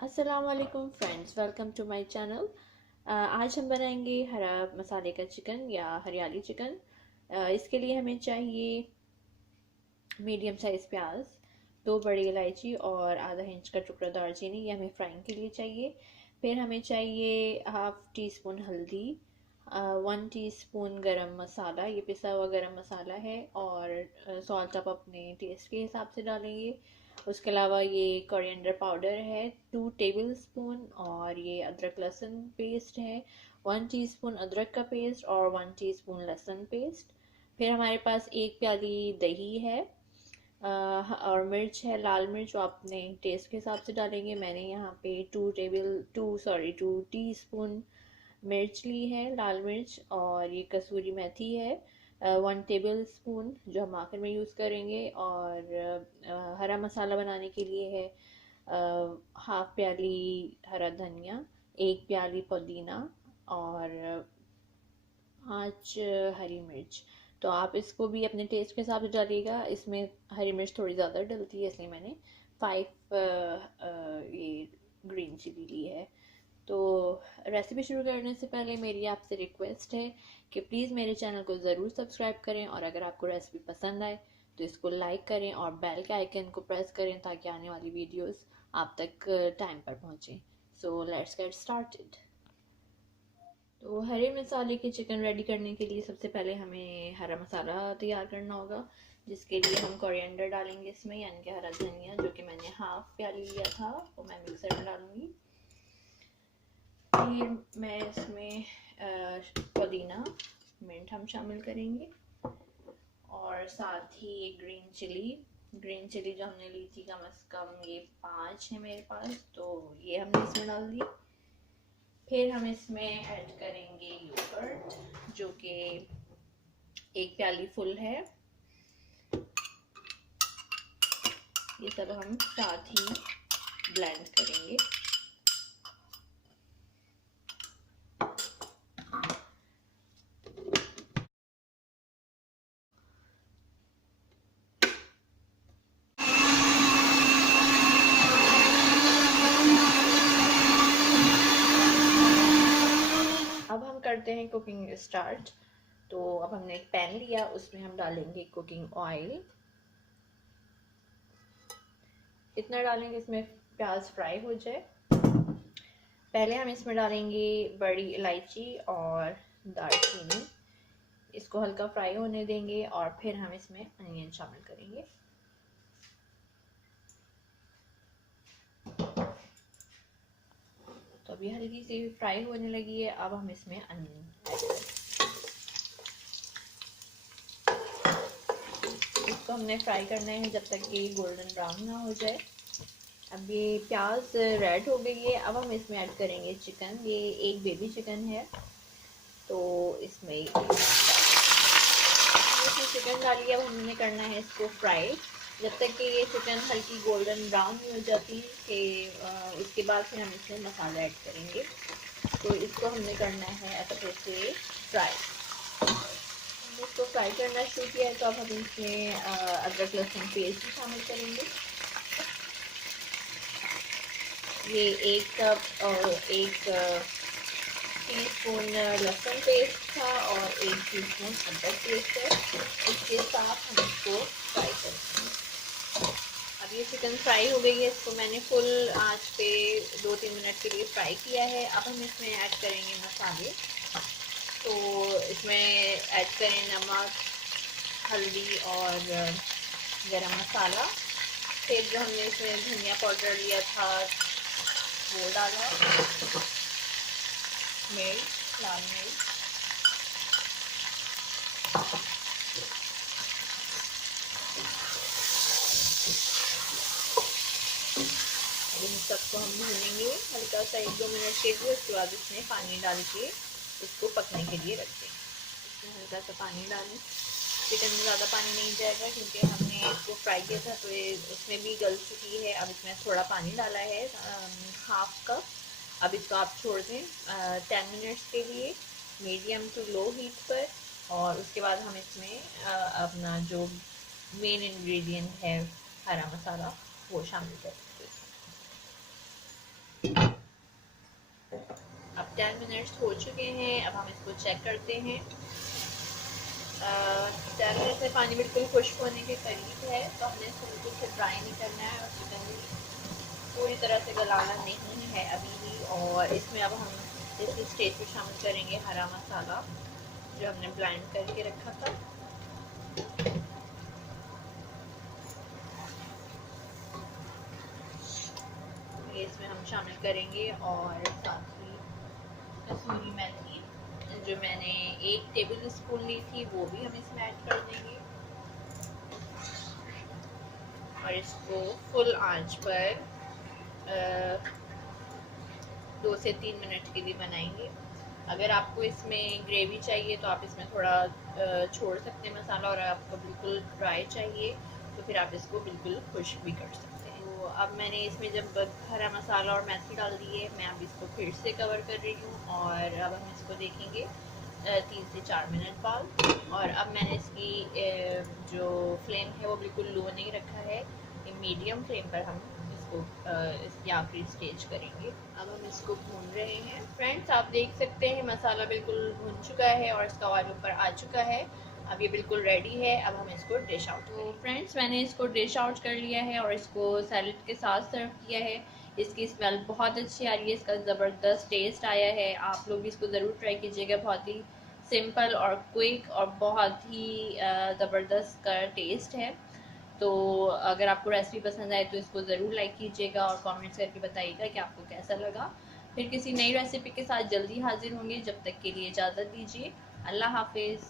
अस्सलाम वालेकुम friends, welcome to my channel. आज हम बनाएंगे हरा मसाले का चिकन या हरियाली चिकन। इसके लिए हमें चाहिए मीडियम साइज़ प्याज, दो बड़ी इलायची और आधा इंच का टुकड़ा दालचीनी, ये हमें फ्राइंग के लिए चाहिए। फिर हमें चाहिए हाफ टी स्पून हल्दी, 1 टीस्पून गरम मसाला, ये पिसा हुआ गरम मसाला है, और सॉल्ट आप अपने टेस्ट के हिसाब से डालेंगे। उसके अलावा ये कोरिएंडर पाउडर है 2 टेबल स्पून, और ये अदरक लहसुन पेस्ट है 1 टीस्पून अदरक का पेस्ट और 1 टीस्पून लहसुन पेस्ट। फिर हमारे पास एक प्याली दही है, और मिर्च है, लाल मिर्च, जो अपने टेस्ट के हिसाब से डालेंगे। मैंने यहाँ पे 2 टीस्पून मिर्च ली है, लाल मिर्च। और ये कसूरी मेथी है 1 टेबल स्पून, जो हम आखिर में यूज़ करेंगे। और हरा मसाला बनाने के लिए है हाफ प्याली हरा धनिया, एक प्याली पुदीना, और 5 हरी मिर्च। तो आप इसको भी अपने टेस्ट के हिसाब से डालिएगा, इसमें हरी मिर्च थोड़ी ज़्यादा डलती है, इसलिए मैंने 5 ये ग्रीन चिली ली है। तो रेसिपी शुरू करने से पहले मेरी आपसे रिक्वेस्ट है कि प्लीज़ मेरे चैनल को ज़रूर सब्सक्राइब करें, और अगर आपको रेसिपी पसंद आए तो इसको लाइक करें और बेल के आइकन को प्रेस करें ताकि आने वाली वीडियोस आप तक टाइम पर पहुँचें। So let's get started. तो हरे मसाले के चिकन रेडी करने के लिए सबसे पहले हमें हरा मसाला तैयार करना होगा, जिसके लिए हम कोरिएंडर डालेंगे इसमें, यानी कि हरा धनिया, जो कि मैंने हाफ प्याली लिया था, वो मैं मिक्सर में डालूंगी। फिर मैं इसमें पुदीना, मिंट हम शामिल करेंगे, और साथ ही ग्रीन चिली जो हमने ली थी, कम से कम ये 5 है मेरे पास, तो ये हमने इसमें डाल दी। फिर हम इसमें ऐड करेंगे योगर्ट, जो कि एक प्याली फुल है। ये सब हम साथ ही ब्लेंड करेंगे। अब हम करते हैं कुकिंग स्टार्ट। तो अब हमने एक पैन लिया, उसमें हम डालेंगे कुकिंग ऑयल। इतना डालेंगे इसमें प्याज फ्राई हो जाए। पहले हम इसमें डालेंगे बड़ी इलायची और दालचीनी, इसको हल्का फ्राई होने देंगे, और फिर हम इसमें अनियन शामिल करेंगे। तो अभी हल्की सी फ्राई होने लगी है, अब हम इसमें अनियन ऐड करेंगे। इसको हमने फ्राई करना है जब तक कि गोल्डन ब्राउन ना हो जाए। अब ये प्याज रेड हो गई है, अब हम इसमें ऐड करेंगे चिकन। ये एक बेबी चिकन है, तो इसमें चिकन डालिए। अब हमने करना है इसको फ्राई जब तक कि ये चिकन हल्की गोल्डन ब्राउन नहीं हो जाती, कि उसके बाद फिर हम इसमें मसाला ऐड करेंगे। तो इसको हमने करना है अच्छे से फ्राई। इसको फ्राई करना शुरू किया है, तो अब हम इसमें अदरक लहसुन पेस्ट भी शामिल करेंगे। ये एक कप और 1 टीस्पून लहसुन पेस्ट था, और 1 टीस्पून अदरक पेस्ट है। इसके साथ हम इसको फ्राई करेंगे। अब ये चिकन फ्राई हो गई है, इसको मैंने फुल आंच पे 2-3 मिनट के लिए फ्राई किया है। अब हम इसमें ऐड करेंगे मसाले। तो इसमें ऐड करें नमक, हल्दी और गरम मसाला। फिर जो हमने इसमें धनिया पाउडर लिया था वो डाला, मिर्च, लाल मिर्च, इन सबको हम भूनेंगे हल्का सा 1-2 मिनट के लिए। उसके बाद इसमें पानी डाल के इसको पकने के लिए रख देंगे। इसमें हल्का सा पानी डालें, चिकन में ज़्यादा पानी नहीं जाएगा क्योंकि हमने इसको फ्राई किया था, तो ये उसमें भी गल चुकी है। अब इसमें थोड़ा पानी डाला है, हाफ कप। अब इसको आप छोड़ दें 10 मिनट्स के लिए मीडियम टू लो हीट पर, और उसके बाद हम इसमें अपना जो मेन इंग्रेडिएंट है हरा मसाला वो शामिल करेंगे। अब 10 मिनट्स हो चुके हैं। अब हम इसको चेक करते हैं। 10 मिनट में पानी बिल्कुल खुश्क होने के करीब है, तो हमने इसको बिल्कुल से ड्राई नहीं करना है और चिकन पूरी तरह से गलाना नहीं है अभी भी। और इसमें अब हम इस स्टेज पे शामिल करेंगे हरा मसाला जो हमने ब्लेंड करके रखा था। ये इसमें हम शामिल करेंगे और साथ ही कसूरी मेथी जो मैंने 1 टेबल स्पून ली थी वो भी हम इसमें ऐड कर देंगे और इसको फुल आंच पर 2 से 3 मिनट के लिए बनाएंगे। अगर आपको इसमें ग्रेवी चाहिए तो आप इसमें थोड़ा छोड़ सकते हैं मसाला, और आपको बिल्कुल ड्राई चाहिए तो फिर आप इसको बिल्कुल खुश्क भी कर सकते हैं। तो अब मैंने इसमें जब हरा मसाला और मेथी डाल दी है, मैं अब इसको फिर से कवर कर रही हूँ और अब हम इसको देखेंगे 3 से 4 मिनट बाद। और अब मैंने इसकी जो फ्लेम है वो बिल्कुल लो नहीं रखा है, मीडियम फ्लेम पर हम इसको इसकी आखिरी स्टेज करेंगे। अब हम इसको भून रहे हैं। फ्रेंड्स आप देख सकते हैं मसाला बिल्कुल भून चुका है और इसका ऑयल ऊपर आ चुका है। अब ये बिल्कुल रेडी है। अब हम इसको डिश आउट। तो फ्रेंड्स मैंने इसको डिश आउट कर लिया है और इसको सैलेड के साथ सर्व किया है। इसकी स्मेल बहुत अच्छी आ रही है, इसका ज़बरदस्त टेस्ट आया है। आप लोग भी इसको ज़रूर ट्राई कीजिएगा। बहुत ही सिंपल और क्विक और बहुत ही ज़बरदस्त का टेस्ट है। तो अगर आपको रेसिपी पसंद आए तो इसको ज़रूर लाइक कीजिएगा और कमेंट्स करके बताइएगा कि आपको कैसा लगा। फिर किसी नई रेसिपी के साथ जल्दी हाजिर होंगे। जब तक के लिए इजाज़त दीजिए। अल्लाह हाफिज़।